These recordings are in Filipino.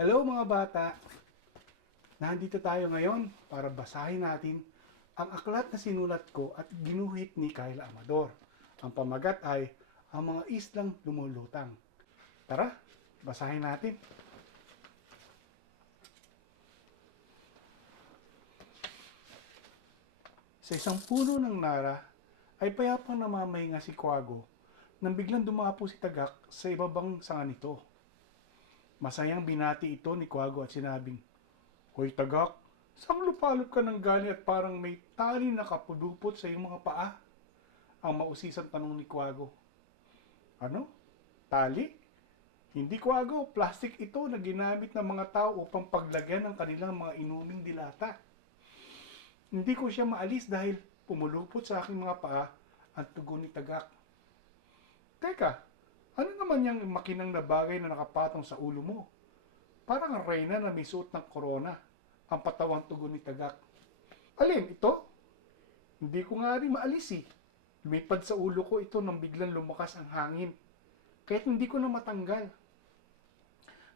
Hello mga bata! Nandito tayo ngayon para basahin natin ang aklat na sinulat ko at ginuhit ni Kayla Amador. Ang pamagat ay Ang mga islang lumulutang. Tara, basahin natin. Sa isang puno ng nara ay payapang namamahinga si Kwago nang biglang dumapo si Tagak sa ibabang sanga nito. Masayang binati ito ni Kwago at sinabing, "Hoy Tagak, saan lupalop ka ng galing at parang may tali na kapudupot sa iyong mga paa?" Ang mausisang tanong ni Kwago. "Ano? Tali? Hindi, Kwago, plastic ito na ginamit ng mga tao upang paglagyan ng kanilang mga inuming dilata. Hindi ko siya maalis dahil pumulupot sa aking mga paa," ang tugon ni Tagak. "Teka, ano naman yung makinang na bagay na nakapatong sa ulo mo? Parang ang reyna na may suot ng korona," ang patawang tugon ni Tagak. "Alin, ito? Hindi ko nga rin maalis eh. Lumipad sa ulo ko ito nang biglang lumakas ang hangin. Kahit hindi ko na matanggal."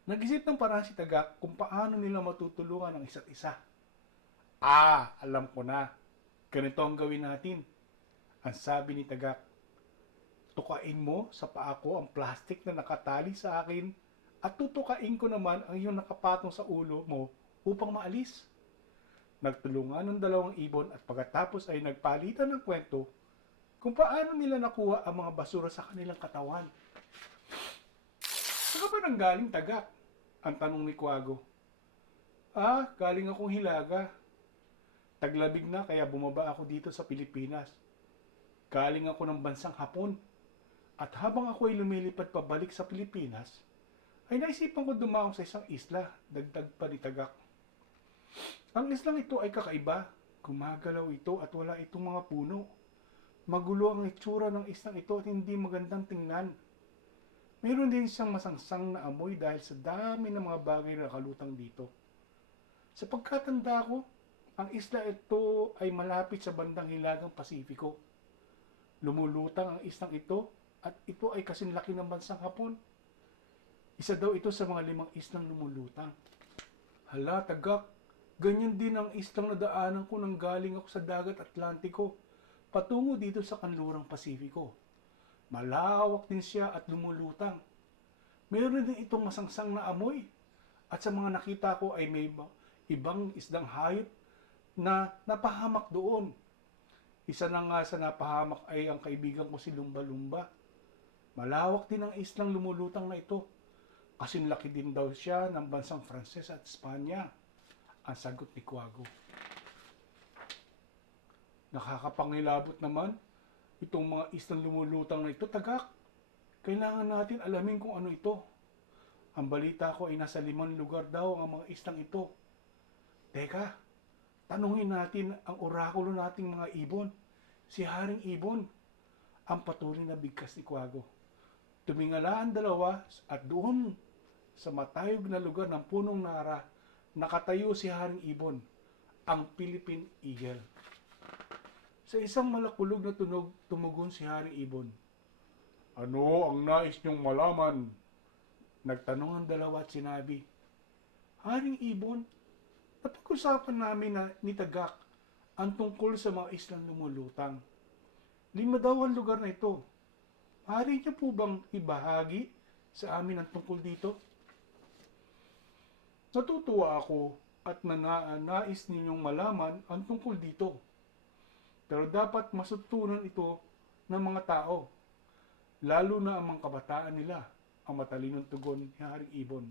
Nag-isip ng paraan si Tagak kung paano nila matutulungan ang isa't isa. Alam ko na. Ganito ang gawin natin," ang sabi ni Tagak. "Tukain mo sa paa ko ang plastic na nakatali sa akin at tutukain ko naman ang iyong nakapatong sa ulo mo upang maalis." Nagtulungan ng dalawang ibon at pagkatapos ay nagpalitan ng kwento kung paano nila nakuha ang mga basura sa kanilang katawan. "Saan ka ba nanggaling, Tagak?" ang tanong ni Kwago. Galing akong Hilaga. Taglabig na kaya bumaba ako dito sa Pilipinas. Galing ako ng bansang Hapon. At habang ako ay lumilipad pabalik sa Pilipinas, ay naisipan ko dumaong sa isang isla," dagdag pa ni Tagak. "Ang islang ito ay kakaiba. Gumagalaw ito at wala itong mga puno. Magulo ang itsura ng islang ito at hindi magandang tingnan. Mayroon din siyang masangsang na amoy dahil sa dami ng mga bagay na nakalutang dito. Sa pagkatanda ko, ang isla ito ay malapit sa bandang hilagang Pasifiko. Lumulutang ang islang ito at ito ay kasing laki ng bansang Hapon. Isa daw ito sa mga 5 islang lumulutang." "Hala, Tagak, ganyan din ang islang nadaanan ko nang galing ako sa dagat Atlantiko patungo dito sa kanlurang Pasifiko. Malawak din siya at lumulutang. Mayroon din itong masangsang na amoy at sa mga nakita ko ay may ibang isdang hayop na napahamak doon. Isa na nga sa napahamak ay ang kaibigan ko si Lumba-Lumba. Malawak din ang islang lumulutang na ito. Kasing laki din daw siya ng bansang Frances at Espanya," ang sagot ni Kwago. "Nakakapangilabot naman itong mga islang lumulutang na ito, Tagak. Kailangan natin alamin kung ano ito. Ang balita ko ay nasa 5 lugar daw ang mga islang ito. Teka, tanungin natin ang orakulo nating mga ibon, si Haring Ibon," ang patuloy na bigkas ni Kwago. Tumingala ang dalawa at doon sa matayog na lugar ng punong nara, nakatayo si Haring Ibon, ang Philippine Eagle. Sa isang malakulog na tunog, tumugon si Haring Ibon. "Ano ang nais niyong malaman?" Nagtanong ang dalawa at sinabi, "Haring Ibon, napag-usapan namin na ni Tagak ang tungkol sa mga islang lumulutang. 5 daw ang lugar na ito. Maaari niyo po bang ibahagi sa amin ang tungkol dito?" "Natutuwa ako at nais ninyong malaman ang tungkol dito. Pero dapat masutunan ito ng mga tao, lalo na ang mga kabataan nila," ang matalinong tugon ni Haring Ibon.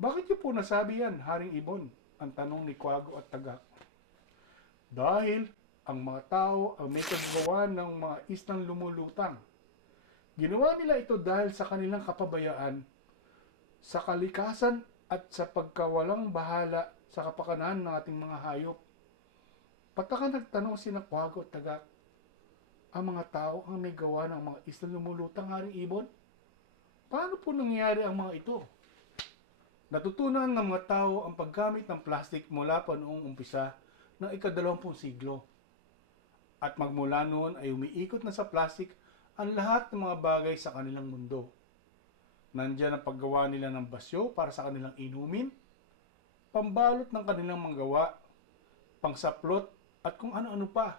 "Bakit niyo po nasabi yan, Haring Ibon?" ang tanong ni Kwago at Tagak. "Dahil ang mga tao ang may kagagawa ng mga islang lumulutang. Ginawa nila ito dahil sa kanilang kapabayaan sa kalikasan at sa pagkawalang bahala sa kapakanan ng ating mga hayop." Pataka nagtanong sina Kwago at Tagak. "Ang mga tao ang may gawa ng mga islang lumulutang, Haring Ibon? Paano po nangyayari ang mga ito?" "Natutunan ng mga tao ang paggamit ng plastic mula pa noong umpisa ng ika-20 siglo. At magmula noon ay umiikot na sa plastic ang lahat ng mga bagay sa kanilang mundo. Nandiyan ang paggawa nila ng basyo para sa kanilang inumin, pambalot ng kanilang manggawa, pangsaplot at kung ano-ano pa.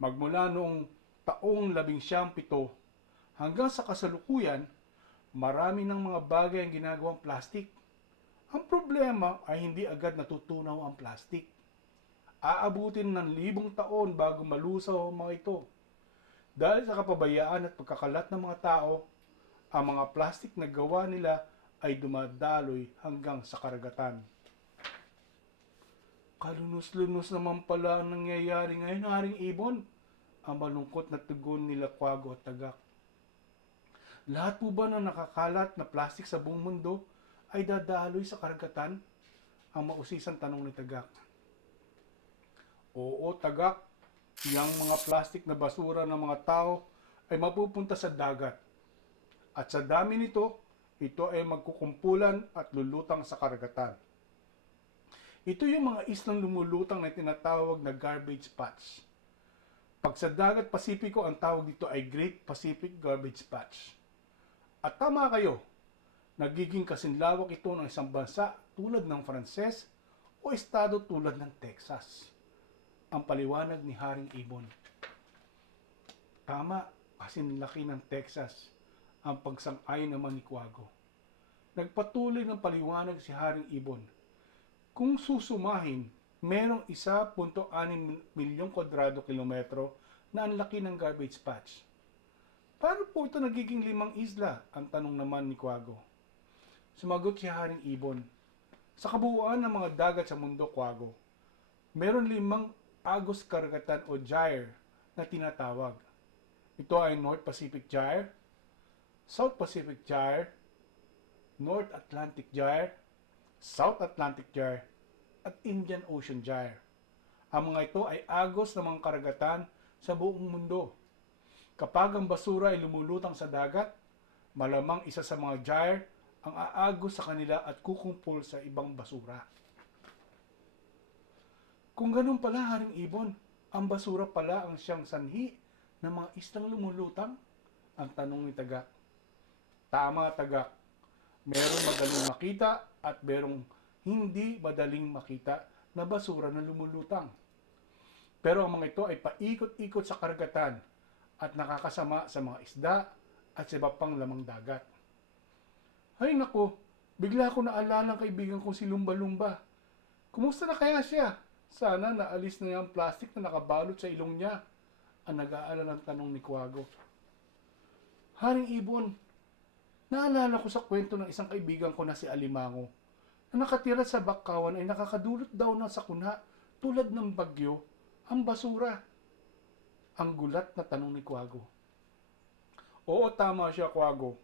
Magmula noong taong 1907 hanggang sa kasalukuyan, marami ng mga bagay ang ginagawang plastik. Ang problema ay hindi agad natutunaw ang plastik. Aabutin ng libong taon bago malusaw ang mga ito. Dahil sa kapabayaan at pagkakalat ng mga tao, ang mga plastik na gawa nila ay dumadaloy hanggang sa karagatan. Kalunos-lunos naman pala ang nangyayari ngayon, Haring Ibon. Ang malungkot na tugon nila Kwago at Tagak. Lahat po ba ng nakakalat na plastik sa buong mundo ay dadaloy sa karagatan? Ang mausisang tanong ni Tagak. Oo, Tagak. Yang mga plastik na basura ng mga tao ay mapupunta sa dagat. At sa dami nito, ito ay magkukumpulan at lulutang sa karagatan. Ito yung mga islang lumulutang na tinatawag na garbage patch. Pag sa dagat Pasipiko, ang tawag dito ay Great Pacific Garbage Patch. At tama kayo, nagiging kasinlawak ito ng isang bansa tulad ng Frances o estado tulad ng Texas. Ang paliwanag ni Haring Ibon. Tama, kasinlaki ng Texas. Ang pagsang-ay naman ni Kwago. Nagpatuloy ng paliwanag si Haring Ibon. Kung susumahin, merong 1.6 milyong kwadrado kilometro na ang laki ng garbage patch. Paano po ito nagiging 5 isla? Ang tanong naman ni Kwago. Sumagot si Haring Ibon. Sa kabuuan ng mga dagat sa mundo, Kwago, meron 5 agos karagatan o gyre na tinatawag. Ito ay North Pacific Gyre, South Pacific Gyre, North Atlantic Gyre, South Atlantic Gyre, at Indian Ocean Gyre. Ang mga ito ay agos ng mga karagatan sa buong mundo. Kapag ang basura ay lumulutang sa dagat, malamang isa sa mga gyre ang aagos sa kanila at kukumpul sa ibang basura. Kung ganun pala, Haring Ibon, ang basura pala ang siyang sanhi ng mga islang lumulutang? Ang tanong ni Tagak. Tama, Tagak. Merong madaling makita at merong hindi madaling makita na basura na lumulutang. Pero ang mga ito ay paikot-ikot sa karagatan at nakakasama sa mga isda at sa iba pang lamang dagat. Ay nako, bigla ko naalala ang kaibigan kong si Lumba-Lumba. Kumusta na kaya siya? Sana naalis na yung plastic na nakabalot sa ilong niya. Ang nag-aalala ng tanong ni Kwago. Haring Ibon, naalala ko sa kwento ng isang kaibigan ko na si Alimango na nakatira sa Bakawan ay nakakadulot daw ng sakuna tulad ng bagyo ang basura. Ang gulat na tanong ni Kwago. Oo, tama siya, Kwago.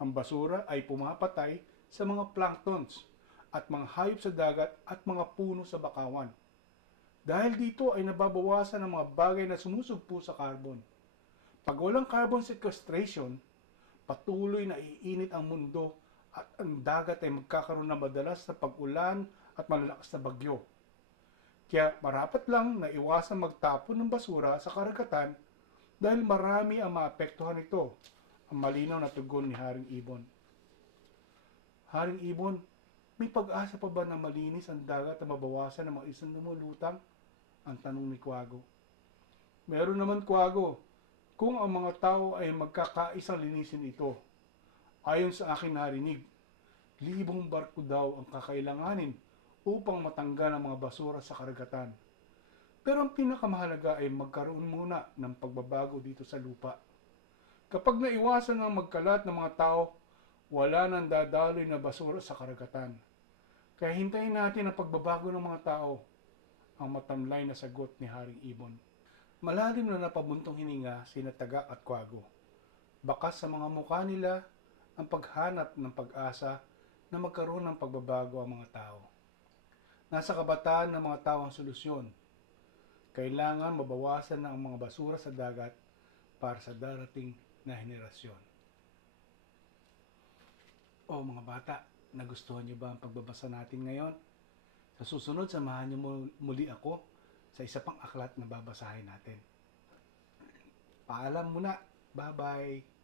Ang basura ay pumapatay sa mga planktons at mga hayop sa dagat at mga puno sa Bakawan. Dahil dito ay nababawasan ang mga bagay na sumusugpo sa carbon. Pag walang carbon sequestration, patuloy na iinit ang mundo at ang dagat ay magkakaroon ng madalas na pag-ulan at malalakas na bagyo. Kaya marapat lang na iwasan magtapon ng basura sa karagatan dahil marami ang maapektuhan nito. Ang malinaw na tugon ni Haring Ibon. Haring Ibon, may pag-asa pa ba na malinis ang dagat na mabawasan ng mga isang lumulutang? Ang tanong ni Kwago. Meron naman, Kwago, kung ang mga tao ay magkakaisang linisin ito. Ayon sa akin narinig, 1,000 barko daw ang kakailanganin upang matanggal ang mga basura sa karagatan. Pero ang pinakamahalaga ay magkaroon muna ng pagbabago dito sa lupa. Kapag naiwasan ang magkalat ng mga tao, wala nang dadaloy na basura sa karagatan. Kaya hintayin natin ang pagbabago ng mga tao. Ang matamlay na sagot ni Haring Ibon. Malalim na napabuntong hininga sina Tagak at Kwago. Bakas sa mga mukha nila ang paghanap ng pag-asa na magkaroon ng pagbabago ang mga tao. Nasa kabataan ng mga tao ang solusyon. Kailangan mabawasan na ang mga basura sa dagat para sa darating na henerasyon. O mga bata, nagustuhan niyo ba ang pagbabasa natin ngayon? Sa susunod, samahan niyo muli ako sa isa pang aklat na babasahin natin. Paalam muna. Bye-bye.